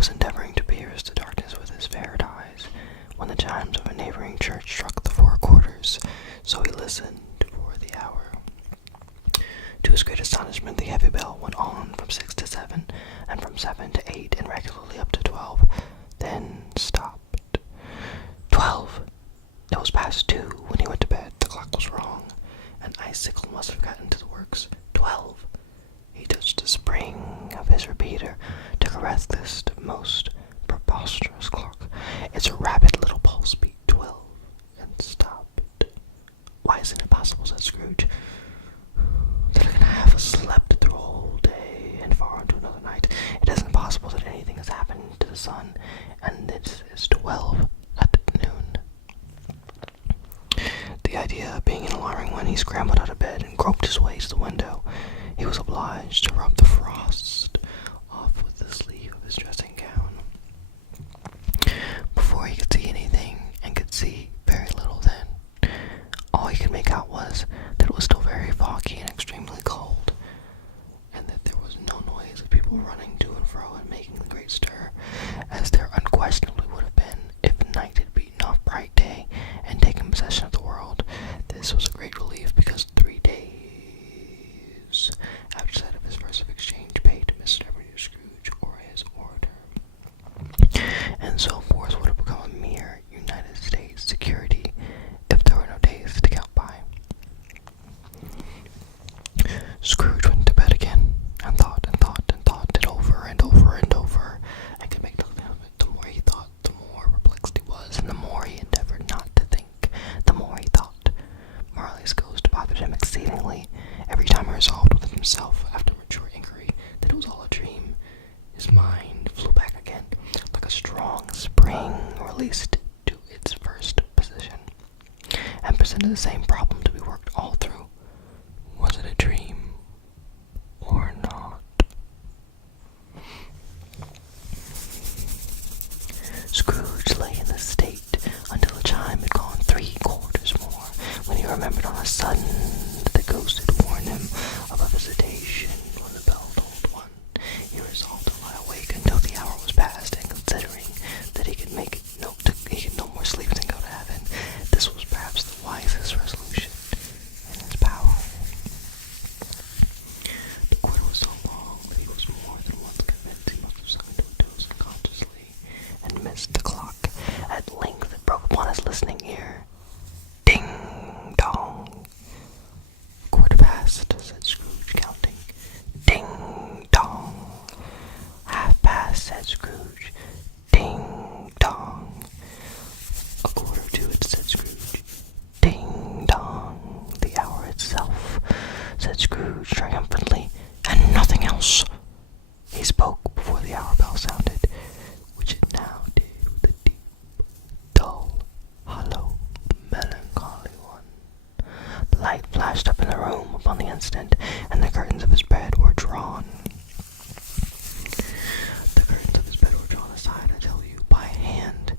was endeavoring to pierce the darkness with his ferret eyes when the chimes of a neighboring church struck the 4 quarters, so he listened for the hour. To his great astonishment, the heavy bell went on from 6 to 7, and from 7 to 8, and regularly up to 12, then stopped. 12! It was past 2 when he went to bed. The clock was wrong. An icicle must have gotten to the works. 12! He touched the spring of his repeater, took a restless, most preposterous clock. It's a rapid little pulse beat. 12, and stopped. Why isn't it possible, said Scrooge, that I can have slept through a whole day and far into another night? It isn't possible that anything has happened to the sun, and this is 12 at noon. The idea being an alarming one, he scrambled out of bed and groped his way to the window. He was obliged to rub the frost off with the sleeve of his dressing gown. Before he could see anything, and could see very little then, all he could make out was that it was still very foggy and extremely cold, and that there was no noise of people running to and fro and making a great stir, as there unquestionably would have been if night had beaten off bright day and taken possession of the world. This was a great relief, because 3 days after that of his first exchange paid to Mr. Scrooge or his orator, and so forth would have become a mere United States security if there were no days to count by. Scrooge went to bed again, and thought it over and over and over, and could make nothing of it. The more he thought, the more perplexed he was, and the more he endeavored not to think, the more he thought. Marley's ghost bothered him exceedingly. Every time he resolved within himself, after mature inquiry, that it was all a dream, his mind flew back again, like a strong spring released to its first position, and presented the same problem to be worked all through. Was it a dream or not? Scrooge lay in this state until the chime had gone 3 quarters more, when he remembered on a sudden that the ghost had warned him of a visitation when the bell tolled 1. He resolved to lie awake until the hour was past, and considering that he could no more sleep than go to heaven, this was perhaps the wisest resolution in his power. The quarter was so long that he was more than once convinced he must have sunk into a doze unconsciously, and missed the clock. At length it broke upon his listening ear. Ding dong. 1/4 said Scrooge, counting. Ding dong. 1/2, said Scrooge. Ding dong. 1/4 said Scrooge. Ding dong. The hour itself, said Scrooge triumphantly, and nothing else. He spoke before the hour bell sounded, which it now did with a deep, dull, hollow, melancholy one. The light flashed up in the room upon the instant, and the curtains of his bed were drawn. The curtains of his bed were drawn aside, I tell you, by hand.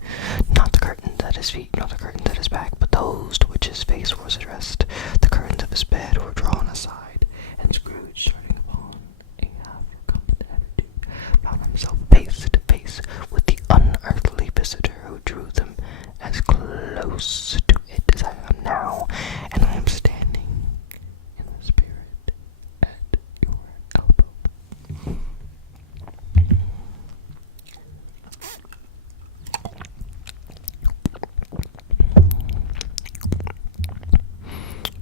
Not the curtains at his feet, nor the curtains at his back, but those to which his face was addressed. The curtains of his bed were drawn aside, and Scrooge, starting upon a half-recumbent attitude, found himself face to face with the unearthly visitor who drew them as close to it as I am now, and I am standing in the spirit at your elbow.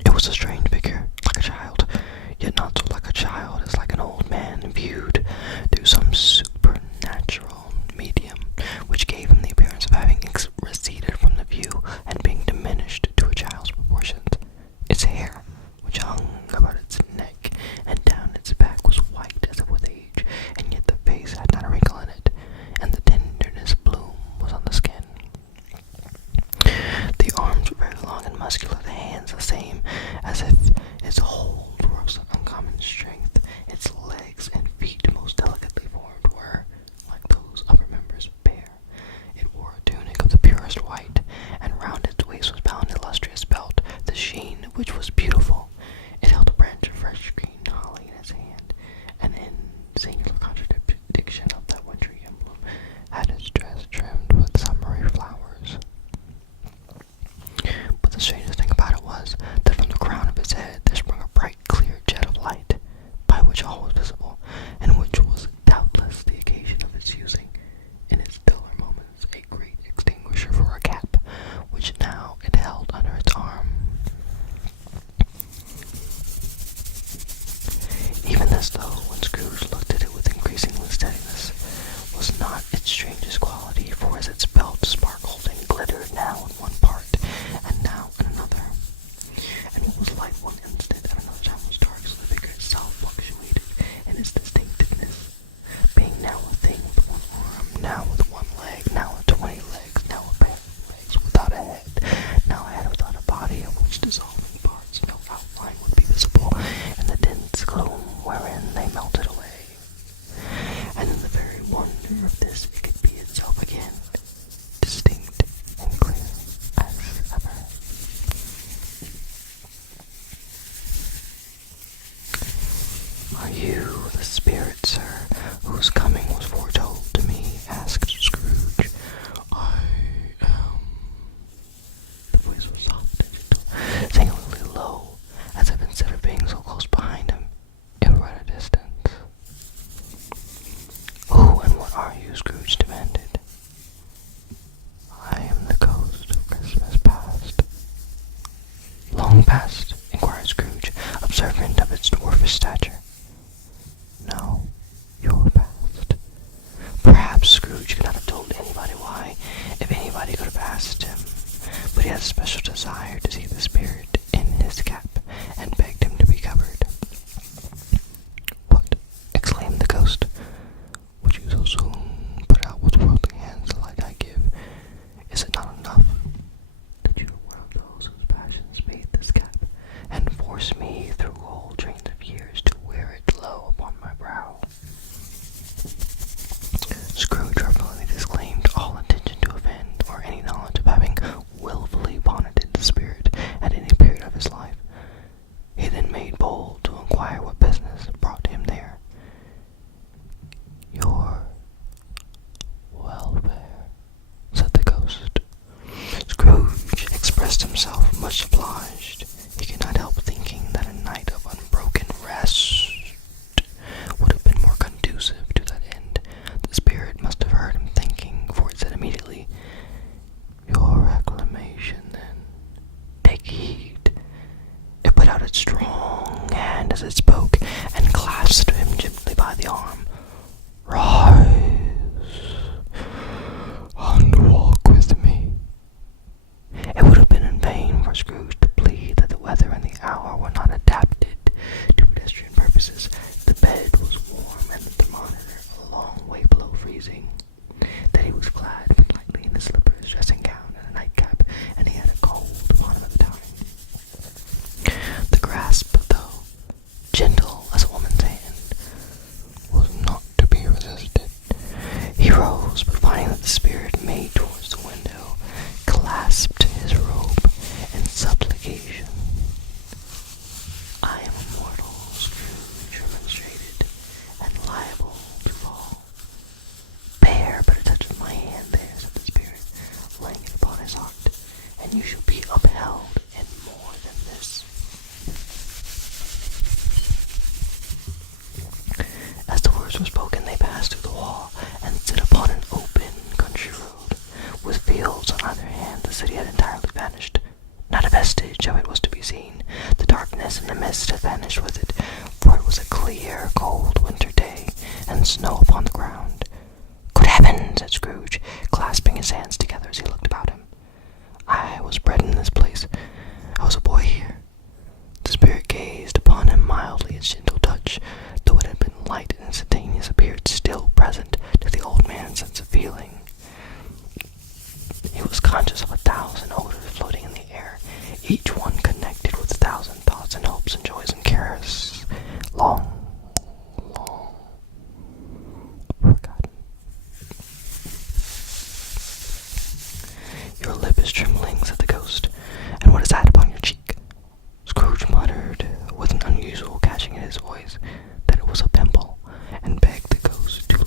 It was a strange figure, after this it could be itself again, distinct and clear as ever. "Are you the spirit, sir, whose coming was foretold to me?" asked Scrooge. "I am." The voice was soft and gentle, singularly low, as if instead of being so close behind him, it were at a distance. "Who and what are you?" Scrooge demanded. "I am the ghost of Christmas past." "Long past?" inquired Scrooge, observant of its dwarfish stature. "No, your past." Perhaps Scrooge could not have told anybody why, if anybody could have asked him, but he had a special desire to see the spirit in his cap, and begged him to be covered. "What?" exclaimed the ghost. "Would you so soon put out with worldly hands the light I give? Is it not enough that you are one of those whose passions made this cap, and force me through whole trains of years to wear it low upon my brow?" Scrooge reverently disclaimed all intention to offend, or any knowledge of having willfully bonneted the spirit at any period of his life. He then made bold to inquire what business brought him there. "Your welfare," said the ghost. Scrooge expressed himself much obliged. He could not help thinking that a night of unbroken rest would have been more conducive to that end. The spirit must have heard him thinking, for it said immediately, "Your reclamation, then. Take heed." It put out its strong hand as it spoke, and clasped him gently by the arm. "Rise and walk with me." It would have been in vain for Scrooge to plead that the weather and the hour were not adapted to pedestrian purposes. The bed was warm, and the thermometer a long way below freezing. That he was clad but lightly in his slippers, dressing gown, and a nightcap, and he had a cold upon him at the time. The grasp, though gentle as a woman's hand, was not to be resisted. He rose, but finding that the spirit made towards the window, clasped his robe in supplication. "I am immortal," Scrooge remonstrated, "and liable to fall." "Bear but a touch of my hand there," said the spirit, laying it upon his heart, "and you shall be upheld in more than this." As the words were spoken, they passed through the wall, and stood upon an open country road, with fields on either hand. The city had entirely vanished. Not a vestige of it was to be seen. The darkness and the mist had vanished with it, for it was a clear, cold winter day, and snow upon the ground. "Good heaven!" said Scrooge, clasping his hands together as he looked about him. "I was bred in this place. I was a boy here." The spirit gazed upon him mildly. Its gentle touch, though it had been light and instantaneous, appeared still present to the old man's sense of feeling. He was conscious of 1,000 odors floating in the air, each one connected with 1,000 thoughts and hopes and joys and cares, long forgotten. "Your lip is trembling," said the ghost. "And what is that upon your cheek?" Scrooge muttered, with an unusual catching in his voice, that it was a pimple, and begged the ghost to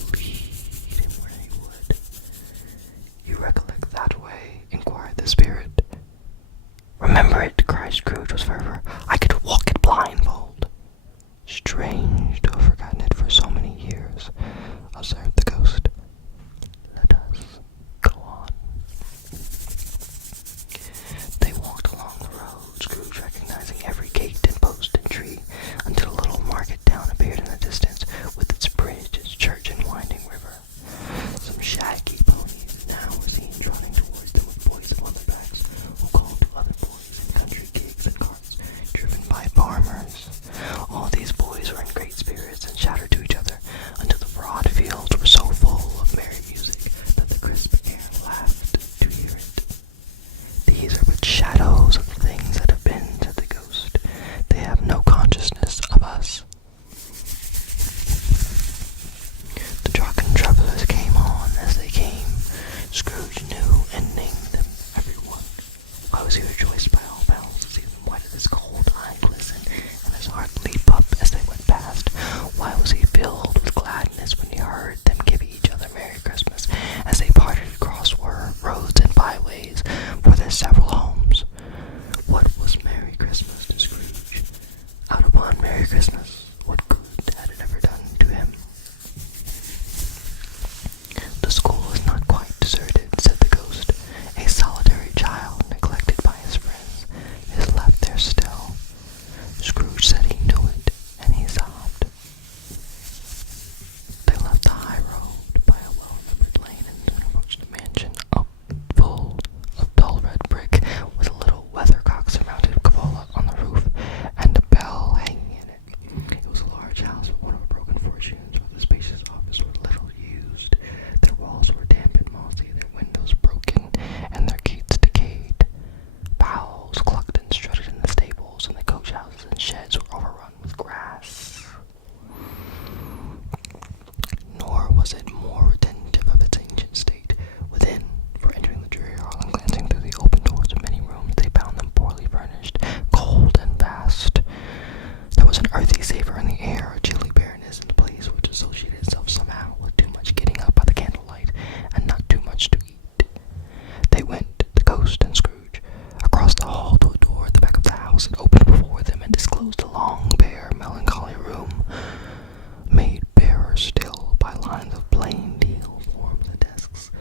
plain deal forms of desks.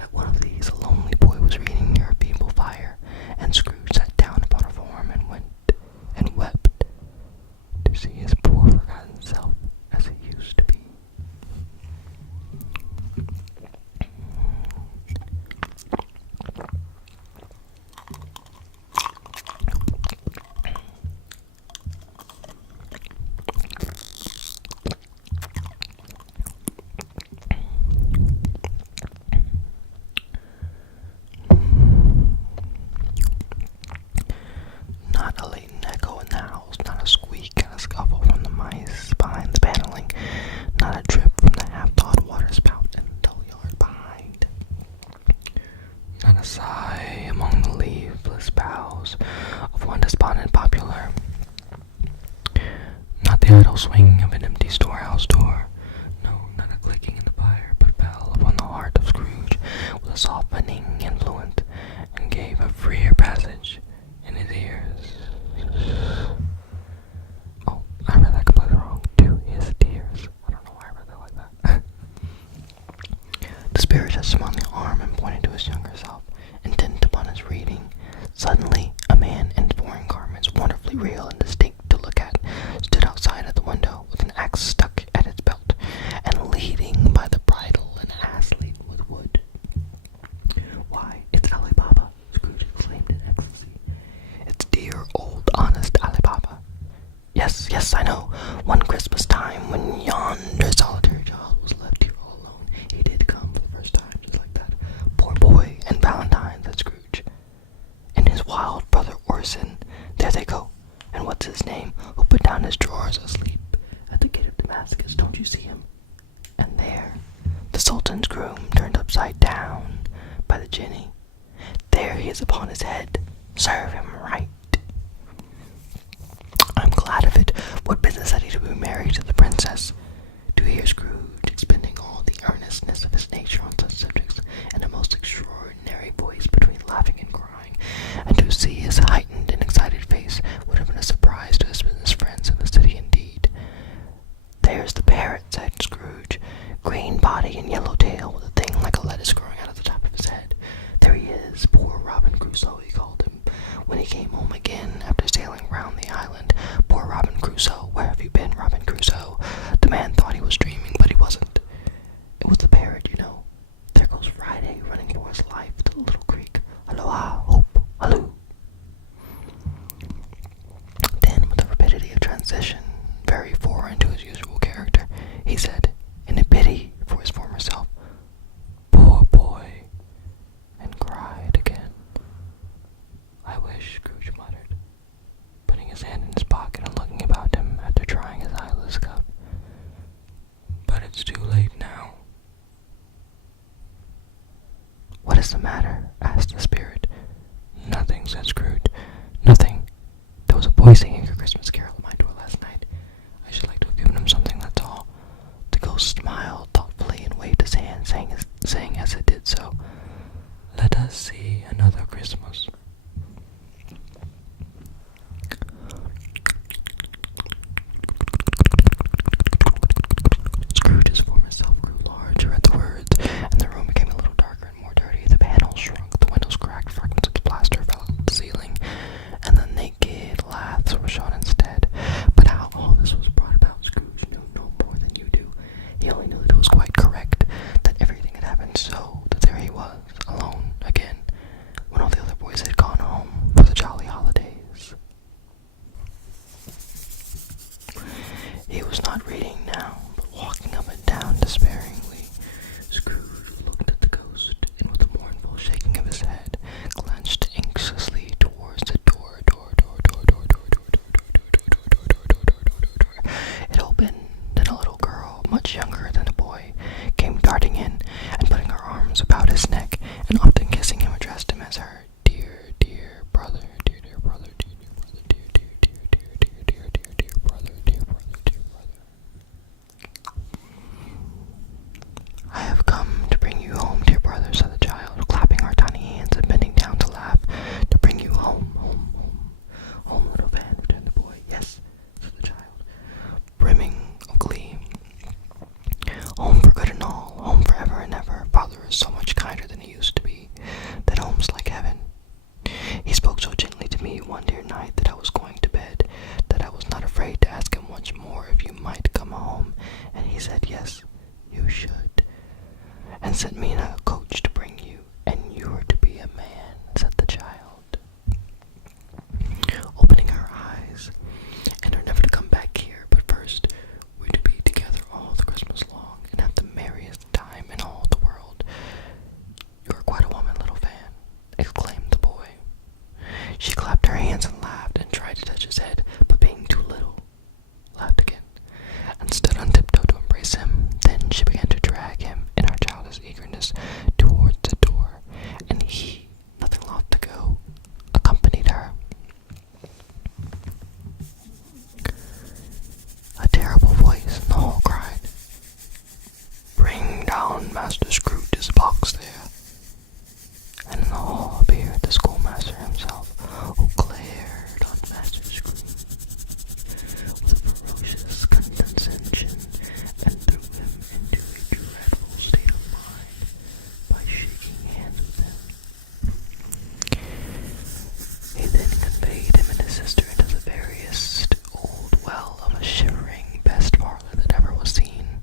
At one of these, a lonely boy was reading near a feeble fire, and Scrooge sat down upon a form and went and wept to see his poor forgotten self as he used to be. Not a latent echo in the house, not a squeak and a scuffle from the mice behind the paneling, not a drip from the half-thawed water spout in the dull yard behind, not a sigh among the leafless boughs of one despondent poplar, not the idle swinging of an empty storehouse door, no, not a clicking in the fire, but fell upon the heart of Scrooge with a softening influence, and gave a freer passage in his ears. Oh, I read that completely wrong. To his tears. I don't know why I read that like that. The spirit touched him on the arm and pointed to his younger self, intent upon his reading. Suddenly, a man in foreign garments, wonderfully real and distinct to look at, stood outside at the window with an axe stuck at its belt, and leading by the bridle an ass laden with wood. Why, it's Ali Baba! Scrooge exclaimed in ecstasy. It's dear old honest Ali Baba. Yes, yes, I know. One Christmas time, when yonder solitary child was left here all alone, he did come for the first time, just like that. Poor boy, and Valentine, said Scrooge. And his wild brother Orson, there they go. And what's his name, who put down his drawers asleep at the gate of Damascus, don't you see him? And there, the Sultan's groom turned upside down by the jinni. There he is upon his head. Serve him right. I'm glad of it. What business had he to be married to the princess? To hear Scrooge expending all the earnestness of his nature on such subjects in a most extraordinary voice between laughing and crying, and to see his heightened and excited face would have been a surprise to his business friends in the city indeed. There's the parrot, said Scrooge, green body and yellow tail, with a thing like a lettuce growing out of the top of his head. There he is, poor Robin Crusoe, he called him, when he came home again after sailing round the island. Poor Robin Crusoe, where have you been, Robin Crusoe? The man thought he was dreaming, but he wasn't. It was the parrot, you know. There goes Friday, running for his life to the little creek. Halloa, hope, halloo. Then, with a rapidity of transition, very foreign to his usual character, he said, in a pity for his former self, poor boy, and cried again. I wish, Scrooge muttered, putting his hand in his pocket and looking about him after trying his eyeless cuff. But it's too late now. What is the matter? Asked the spirit. Nothing, said Scrooge. Nothing. There was a boy singing a Christmas carol at my door last night. I should like to have given him something, that's all. The ghost smiled thoughtfully and waved his hand, saying as it did so, let us see another Christmas. Scrooge's former self grew larger at the words, and the room became a little darker and more dirty. The panels shrunk, the windows cracked, fragments of plaster fell out of the ceiling, and the naked laths were shown instead. But how all this was brought about, Scrooge knew no more than you do. He only knew that it was quite correct, that everything had happened so that there he was, alone again, when all the other boys had gone home for the jolly holidays. He was not reading now, but walking up and down despairingly. Scrooge looked at the ghost, and with a mournful shaking of his head, glanced anxiously towards the door. It opened, and a little girl, much younger than the boy, came darting in, and putting her arms and sent me in a coach to bring you, and you are to be a man," said the child, opening her eyes, "and are never to come back here, but first we're to be together all the Christmas long, and have the merriest time in all the world." "You are quite a woman, little Fan," exclaimed the boy. She clapped her hands and laughed, and tried to touch his head, but being too little, laughed again, and stood on tiptoe to embrace him. Then she began to drag him, in her childish eagerness, towards the door, and he, nothing loth to go, accompanied her. A terrible voice in the hall cried, "Bring down Master Scrooge's box there." And in the hall appeared the schoolmaster himself, who glared on Master Scrooge with ferocious condescension, and threw him into a dreadful state of mind by shaking hands with him. He then conveyed him and his sister into the veriest old well of a shivering best parlor that ever was seen,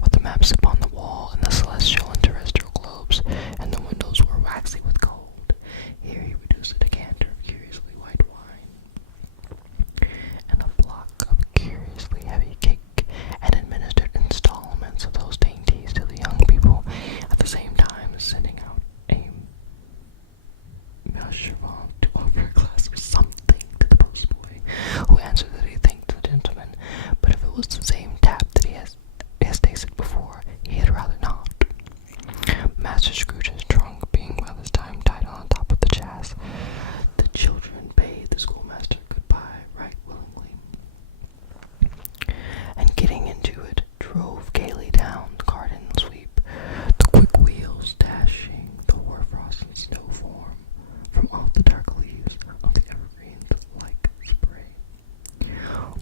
with the maps upon the wall, and the celestial and terrestrial globes, and the windows were waxy with gold. Here he reduced a decanter of curiously white wine, and a block of curiously heavy cake, and administered installments of those dainties to the young people, at the same time sending out a measurement to offer a glass of something to the postboy, who answered that he thanked the gentleman, but if it was the same tap that he has tasted before, he had rather not. Master Scrooge's trunk being by this time tied on the top of the chaise, the children bade the schoolmaster goodbye right willingly, and getting into it, drove gaily down the garden sweep, the quick wheels dashing the hoarfrost and snow form from off the dark leaves of the evergreens like spray.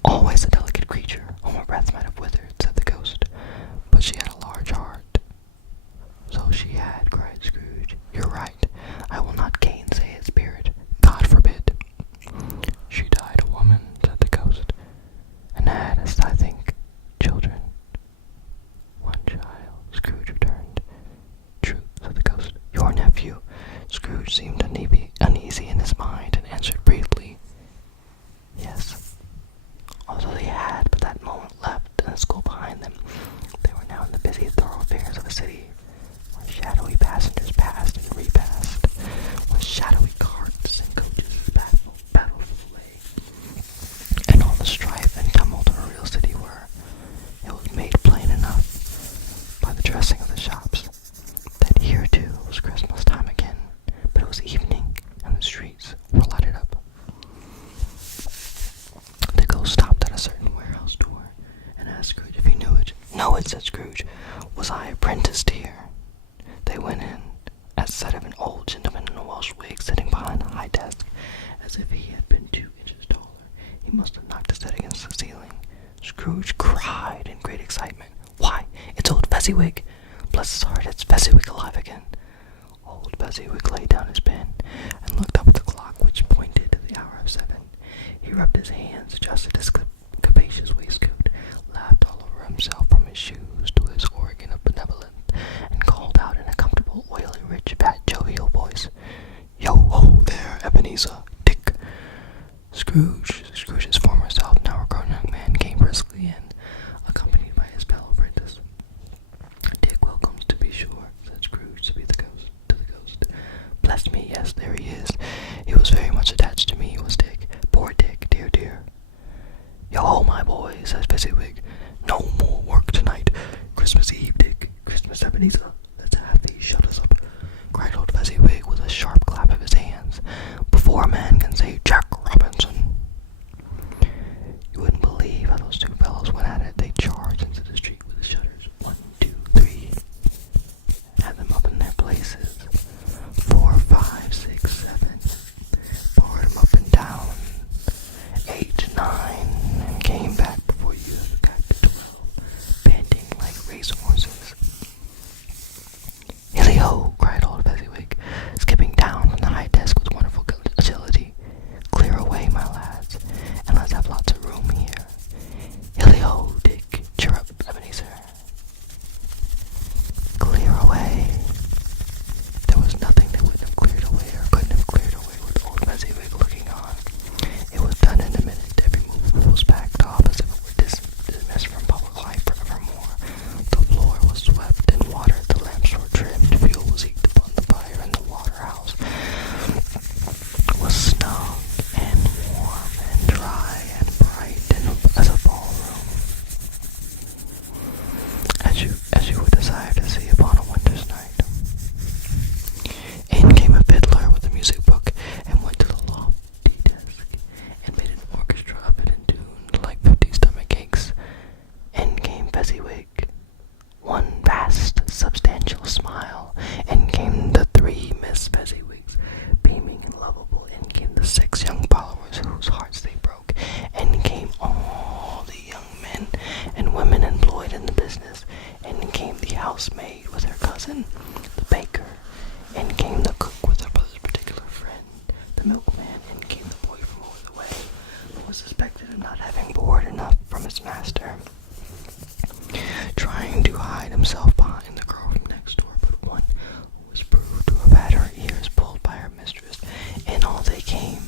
"Always a delicate creature, whom a breath might have withered," said the ghost, "but she had a large heart." "So she had," cried Scrooge. "You're right. I will not gainsay its spirit. God forbid." "She died a woman," said the ghost, "and had, as I think, children." "One child," Scrooge returned. "True," said the ghost. "Your nephew." Scrooge seemed uneasy in his mind, and answered briefly, "Yes." Although they had but that moment left in the school behind them, they were now in the busy thoroughfares of a city, where shadowy passengers passed and repassed, where shadowy carts and coaches battled for the way, and all the strife and tumult of a real city were, it was made plain enough by the dressing of the shops, that here too was Christmas time again, but it was evening, and the streets were lighted up. The ghost stopped at a certain warehouse door, and asked Scrooge if he knew it. "Know it," said Scrooge. "Was I apprenticed here?" They went in, at sight of an old gentleman in a Welsh wig sitting behind a high desk, as if he had been 2 inches taller. He must have knocked his head against the ceiling. Scrooge cried in great excitement, "Why, it's old Fezziwig! Bless his heart, it's Fezziwig alive again!" Old Fezziwig laid down his pen, and looked up at the clock, which pointed to the hour of 7. He rubbed his hands, adjusted his capacious waistcoat, laughed all over himself from his shoes to his organ of benevolence, and called out in a comfortable, oily, rich, fat, jovial voice, "Yo-ho there, Ebenezer! Dick!" Scrooge's former self, now a grown young man, came briskly in, accompanied by his fellow apprentice. "Dick Wilkins, to be sure," said Scrooge to the ghost. "Bless me, yes, there he is. He was very much attached to me, was Dick. Poor Dick, dear. Yo-ho, my boy," says Fezziwig. "No more work tonight. Christmas Eve, Dick. Christmas, Ebenezer. Let's have these shutters up," cried old Fezziwig with a sharp clap of his hands. "Before a man can say Jack Robinson, parson, the baker, in came the cook with her brother's particular friend, the milkman, in came the boy from over the way, who was suspected of not having board enough from his master, trying to hide himself behind the girl from next door, but one who was proved to have had her ears pulled by her mistress. In all they came,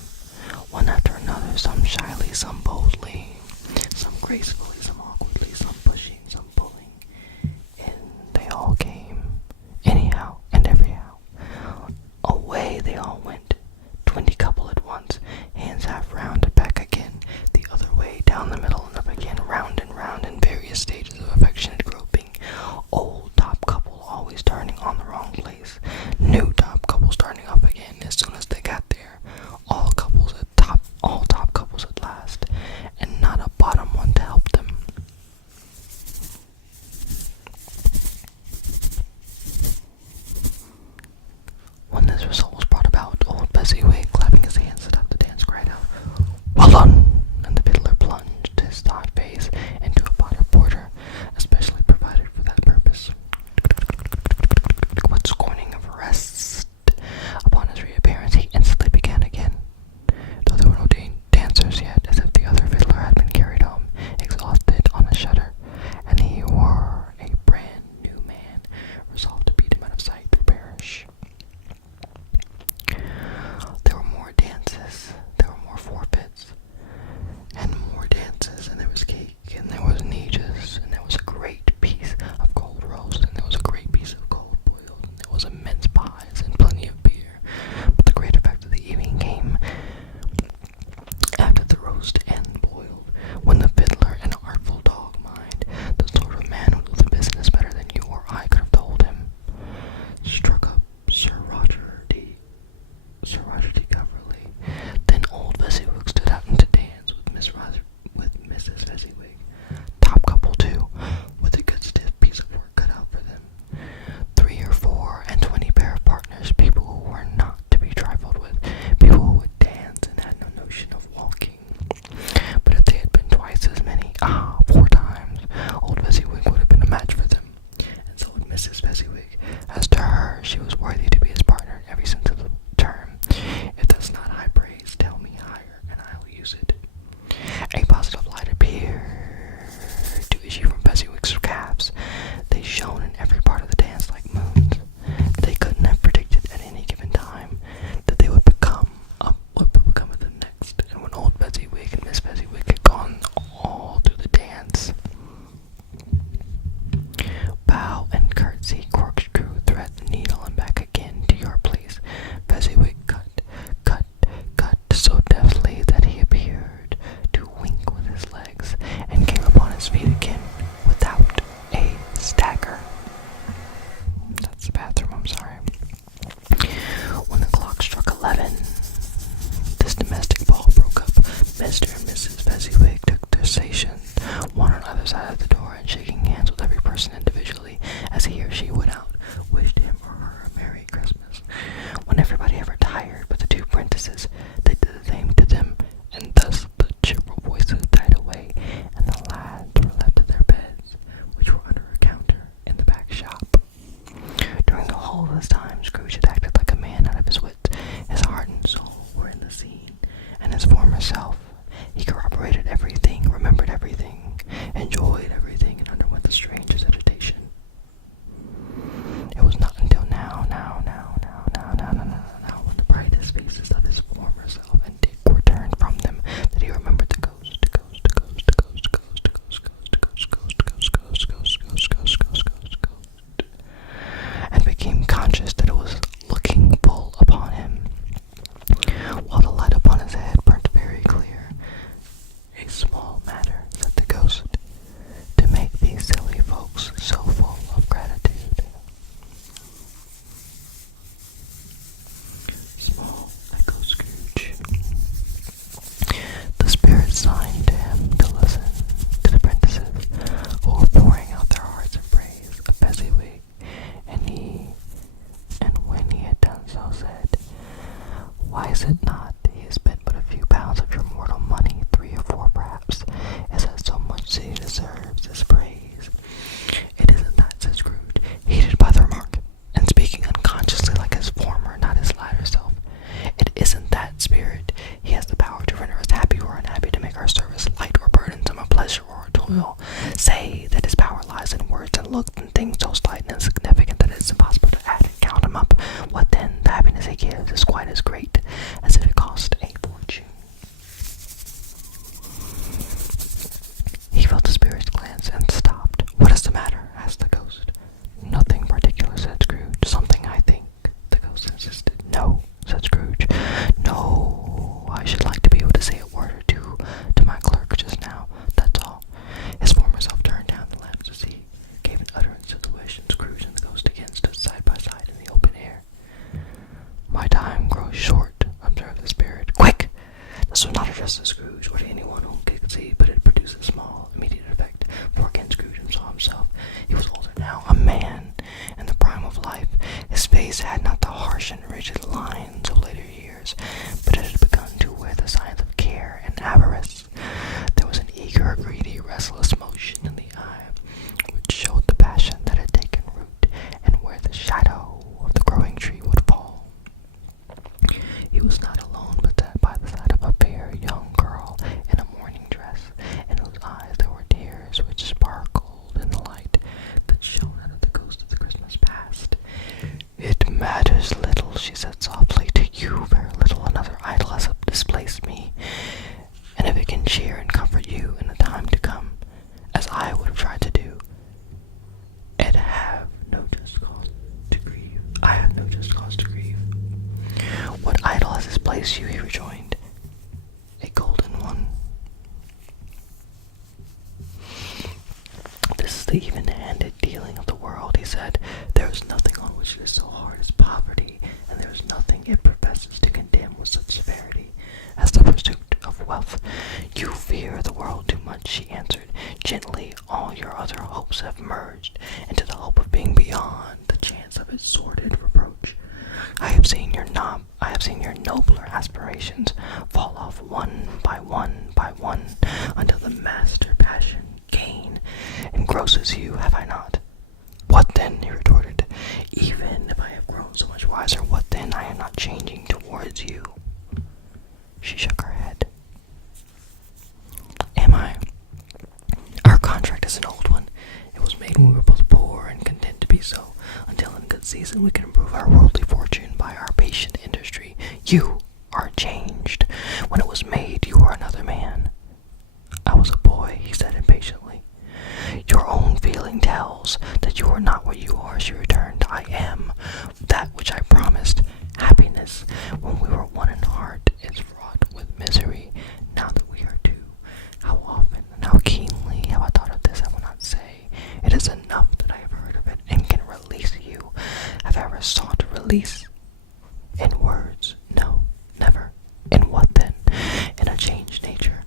one after another, some shyly, some boldly, some gracefully, some awkwardly, some pushing, some pulling. In they all came, anyhow and everyhow. Away they all went, 20 couple at once, hands half round and back again, the other way, down the middle and up again, round and round in various stages of affectionate groping. Old top couple always turning on the wrong place, new top couple starting up again as soon as they got there, all top couples at last, and not a bottom one to help them. When this result was brought about, old Fezziwig, clapping his hands at the dance, cried out, "Well done!" And the fiddler plunged his thought face into a pot of porter, especially provided for that purpose. With scorning of rest, upon his reappearance, he instantly began again, though there were no dancers yet, as if the other fiddler had been carried home, exhausted, on a shutter, and he were a brand new man, resolved to beat him out of sight or perish. There were more dances, there were more forfeits, and more dances, and there was cake, and there was negus, and there was a great piece of cold roast, and there was a great piece of cold boiled, and there was immense pies, and plenty of beer. But the great effect of the evening came after the roast and boiled, when the fiddler, an artful dog mind, the sort of man who knew the business better than you or I could have told him, struck up Sir Roger D. Coverley. Then old Fezziwig stood out into dance with Mrs. Fezziwig, top couple too, with a good stiff piece of work cut out for them. 3 or 4 and 20 pair of partners, people who were not to be trifled with, people who would dance and had no notion of walking. But if they had been twice as many, 4 times, old Fezziwig would have been a match for them. And so would Mrs. Fezziwig. As to her, she was worthy to be his partner in every sense of the term. If that's not high praise, tell me higher, and I will use it. A positive light appeared to issue from Fezziwig's calves. They shone in every part of the dance like moons. They couldn't have predicted at any given time that they would become of the next. And when old Fezziwig and Miss Fezziwig had gone all through the dance, bow and curtsy, corkscrew, thread the needle, and back again to your place, Fezziwig cut so deftly that he appeared to wink with his legs, and came upon his feet again without a stagger. That's the bathroom, I'm sorry. When the clock struck 11, this domestic ball broke up. Mr. and Mrs. Fezziwig took their station, one on either side of the door, and shaking hands with every person individually as he or she went out, wished him or her a Merry Christmas. When everybody had retired but the 2 apprentices, they did the same to them, and thus the cheerful voices died away, and the lads were left to their beds, which were under a counter in the back shop. During the whole of this time, Scrooge had acted like a man out of his wits. His heart and soul were in the scene, and his former self. He corroborated everything, remembered everything, enjoyed everything, and underwent the strangest agitation. It was not until now, when the brightest faces of his former self and Dick were turned from them, that he remembered the ghost, and became conscious that it was looking full upon him, while the light upon his head burnt very clear. A small matter, said the ghost, to make these silly folks so full of gratitude. Small, echoed Scrooge. The spirit signed to him to listen to the apprentices, who were pouring out their hearts in praise of Fezziwig, and when he had done so, said, "Why is it not? He has spent but a few pounds of your mortal money, 3 or 4 perhaps. Is that so much that he deserves this praise?" "It isn't that," said Scrooge, heated by the remark. face had not the harsh and rigid lines of later years, but it had begun to wear the signs of care and avarice. There was an eager, greedy, restless motion in the eye, which showed the passion that had taken root, and where the shadow of the growing tree would fall. He was not alone, but that by the side of a fair young girl in a morning dress, in whose eyes there were tears which sparkled in the light that shone out of the ghost of the Christmas past. "It matters little," she said softly, "to you very little. Another idol has displaced me, and if it can cheer and comfort you in the time to come, as I would have tried to do, it have no just cause to grieve. I have no just cause to grieve." "What idol has displaced you?" he rejoined. "A golden one." "This is the even-handed dealing of the world," he said. "There is nothing on which it is so hard as poverty, and there is nothing it professes to condemn with such severity as the pursuit of wealth." "You fear the world too much," she answered gently. "All your other hopes have merged into the hope of being beyond the chance of its sordid reproach. I have seen your nobler aspirations fall off one by one by one, until the master passion, gain, engrosses you, have I not?" "What then?" he retorted. "Even if I have grown so much wiser, what then? I am not changing towards you." She shook her head. "Am I? Our contract is an old one. It was made when we were both poor and content to be so, until in good season we can improve our worldly fortune by our patient industry. You are changed. When it was made, you were another man." "I was a boy," he said impatiently. "Your own feeling tells that you are not what you are," she returned. "I am that which I promised. Happiness, when we were one in heart, is fraught with misery. Now that we are two, how often and how keenly have I thought of this, I will not say. It is enough that I have heard of it and can release you. Have I ever sought release? In words? No, never. In what then? In a changed nature,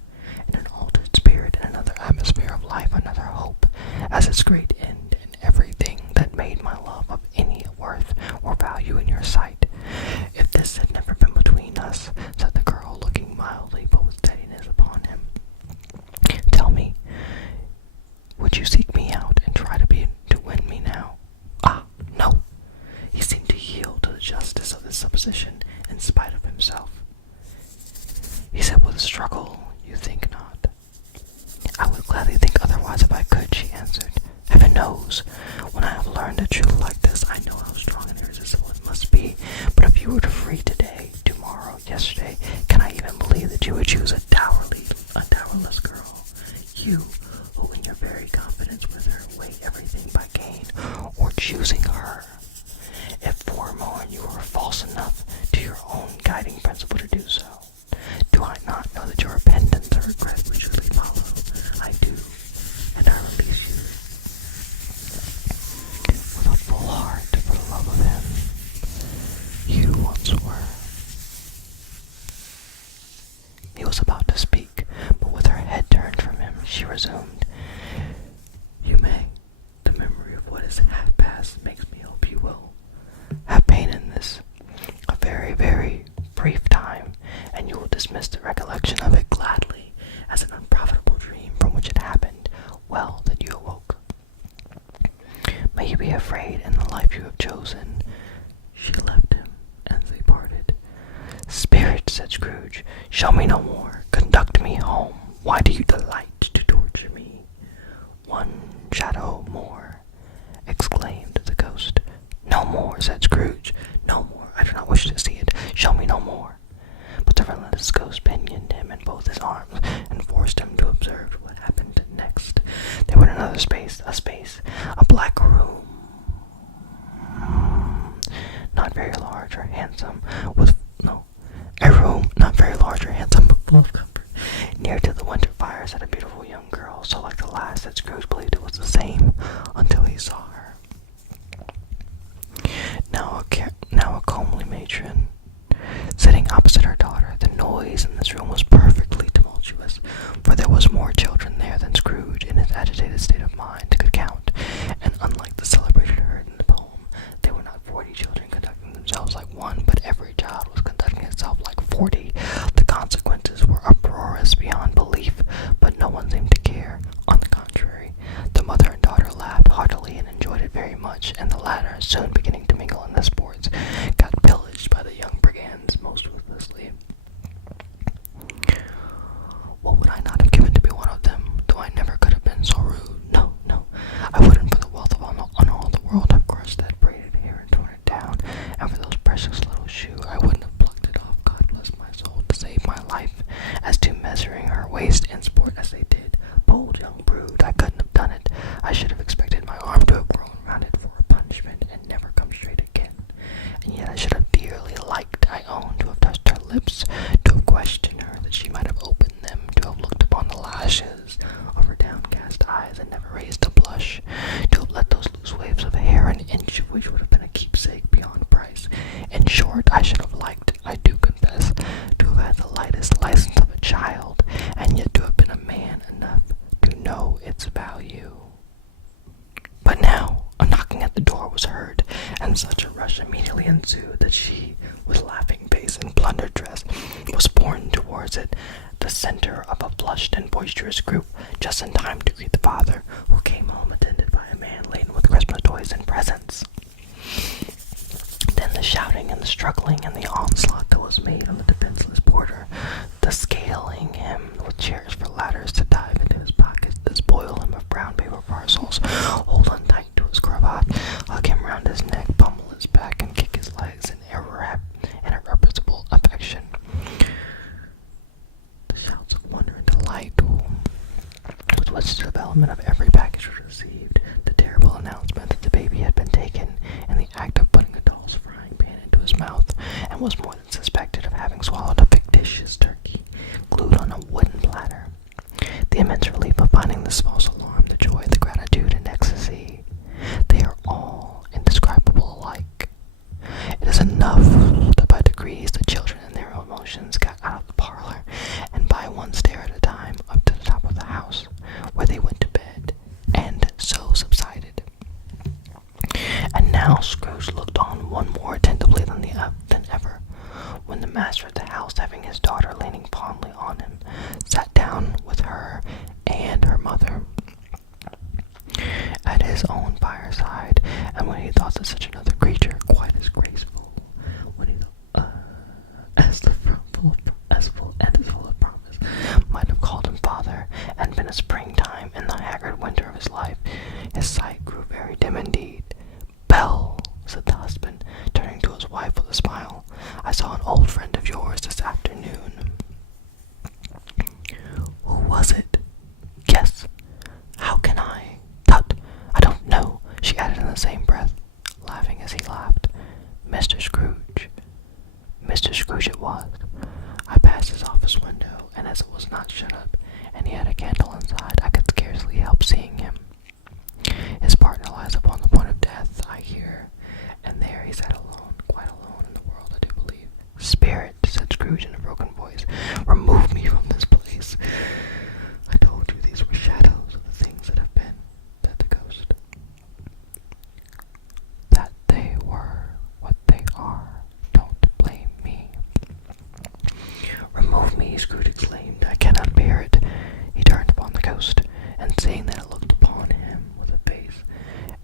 in an altered spirit, in another atmosphere of life, another hope, as its great end, in everything that made my love of any worth or value in your sight. If this had never been between us," said the girl, looking mildly but with steadiness upon him, "tell me, would you seek me out and try to win me now?" "Ah, no." He seemed to yield to the justice of this supposition in spite of himself. He said with a struggle, "You think not?" "I would gladly think otherwise if I could," she answered. "Heaven knows, when I have learned a truth like this, I know how strong and irresistible it must be. But if you were to free today, tomorrow, yesterday, can I even believe that you would choose a dowerless girl? You, who in your very confidence with her weigh everything by gain, or choosing her? If forlorn you are false enough to your own guiding principle to do so, do I not know that your repentance and regret would surely follow? I do, and I release you with a full heart for the love of him you once were." He was about to speak, but with her head turned from him, she resumed, "You may. The memory of what is half past makes me hope you will have pain in this, a very, very brief time, and you will dismiss the recollection of it gladly as an unprofitable dream from which it happened well that you awoke. May you be afraid in the life you have chosen." She left him, and they parted. "Spirit," said Scrooge, "show me no more. Conduct me home. Why do you delight to torture me?" "One shadow more," exclaimed the ghost. "No more," said Scrooge. "No more. I do not wish to see it. Show me no more." But the relentless ghost pinioned him in both his arms and forced him to observe what happened next. They were in another space, a black room, not very large or handsome, but full of comfort. Near to the winter fire sat a beautiful young girl, so like the last that Scrooge believed it was the same until he saw her. Now a comely matron, sitting opposite her daughter. The noise in this room was perfectly tumultuous, for there was more children there than Scrooge, in his agitated state of mind, could count, and unlike the celebrated herd in the poem, there were not 40 children conducted themselves like one, but every child was conducting itself like 40. The consequences were uproarious beyond belief, but no one seemed to care. On the contrary, the mother and daughter laughed heartily and enjoyed it very much, and the latter, soon beginning to mingle in the sports, got pillaged by the young brigands most ruthlessly. What would I not have given to be one of them, though I never could have been so rude? No, no, I wouldn't for the wealth of on all the world have crushed that braided hair and torn it down, and for those precious little shoes I wouldn't have plucked it off, God bless my soul, to save my life. As to measuring her waist in sport as they did, bold young brood, I couldn't have done it. I should have expected my arm to have grown round it for a punishment and never come straight again. And yet I should have dearly liked, I own, to have touched her lips, to have questioned her, that she might have opened them, to have looked upon the lashes of her downcast eyes and never raised a blush, to have let those loose waves of hair, an inch of which would have been a keepsake beyond price. In short, I should have liked, I do confess, to have had the lightest license of a child, and yet to have been a man enough to know its value. But now a knocking at the door was heard, and such a rush immediately ensued that she, with laughing face and plundered dress, was borne towards it, the center of a flushed and boisterous group, just in time to greet the father, who came home attended by a man laden with Christmas toys and presents. Then the shouting and the struggling and the onslaught that was made on the defenseless porter, the scaling him with chairs for ladders to dive into his pockets, to spoil him of brown paper parcels, hold on tight to his cravat, hug him round his neck, pummel his back, and kick his legs in irrepressible affection. The shouts of wonder and delight with which the development of every package was received, the terrible announcement that the baby had been taken in the act of putting a doll's frying pan into his mouth, and was more than suspected of having swallowed a fictitious turkey glued on a wooden platter. The immense relief of finding this false alarm, the joy, the gratitude, and ecstasy, they are all indescribable alike. It is enough that by degrees the children and their emotions got out of the parlor, and by one stair at a time up to the top of the house, where they went to bed, and so subsided. And now Scrooge looked on one more attentively than ever, when the master of the house, having his daughter leaning fondly on him, sat down with her and her mother at his own fireside, and when he thought that such another creature, quite as graceful, when he as full of promise, might have called him father, and been a springtime in the haggard winter of his life, his sight grew very dim indeed. Belle, said the husband, turning to his wife with a smile, I saw an old friend of yours this afternoon. Who was it? Guess. How can I? Tut, I don't know, she added in the same breath, laughing as he laughed. Mr. Scrooge. Mr. Scrooge it was. I passed his office window, and as it was not shut up, and he had a candle inside, I could scarcely help seeing him. His partner lies upon the point of death, I hear, and there he sat alone, quite alone in the world, I do believe. Spirit, said Scrooge in a broken voice, remove me from this place. I told you these were shadows of the things that have been, said the ghost. That they were what they are. Don't blame me. Remove me, Scrooge exclaimed. I cannot bear it. He turned upon the ghost, and seeing that it looked upon him with a face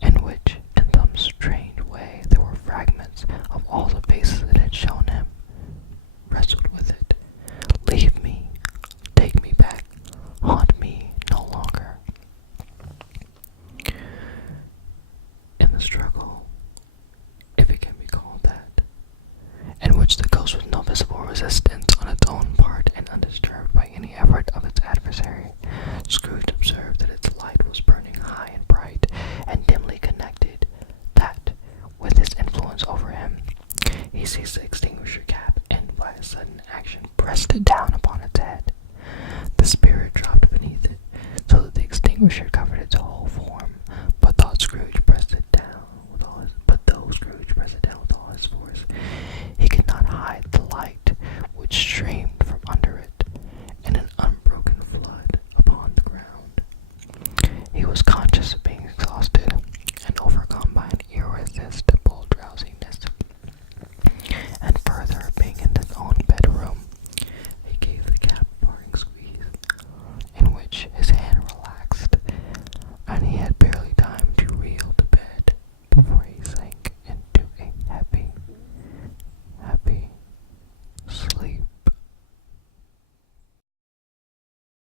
in which, in some strange way, there were fragments of all the faces it had shown him, wrestled with it. Leave me. Take me back. Haunt me no longer. In the struggle, if it can be called that, in which the ghost with no visible resistance on its own part and undisturbed by any effort of its adversary, Scrooge observed that its light was burning high and bright, and dimly connected that with his influence over him. He seized the extinguisher cap, and by a sudden action pressed it down upon its head. The spirit dropped beneath it, so that the extinguisher covered its whole form, but though Scrooge pressed it down with all his force, he could not hide the light which streamed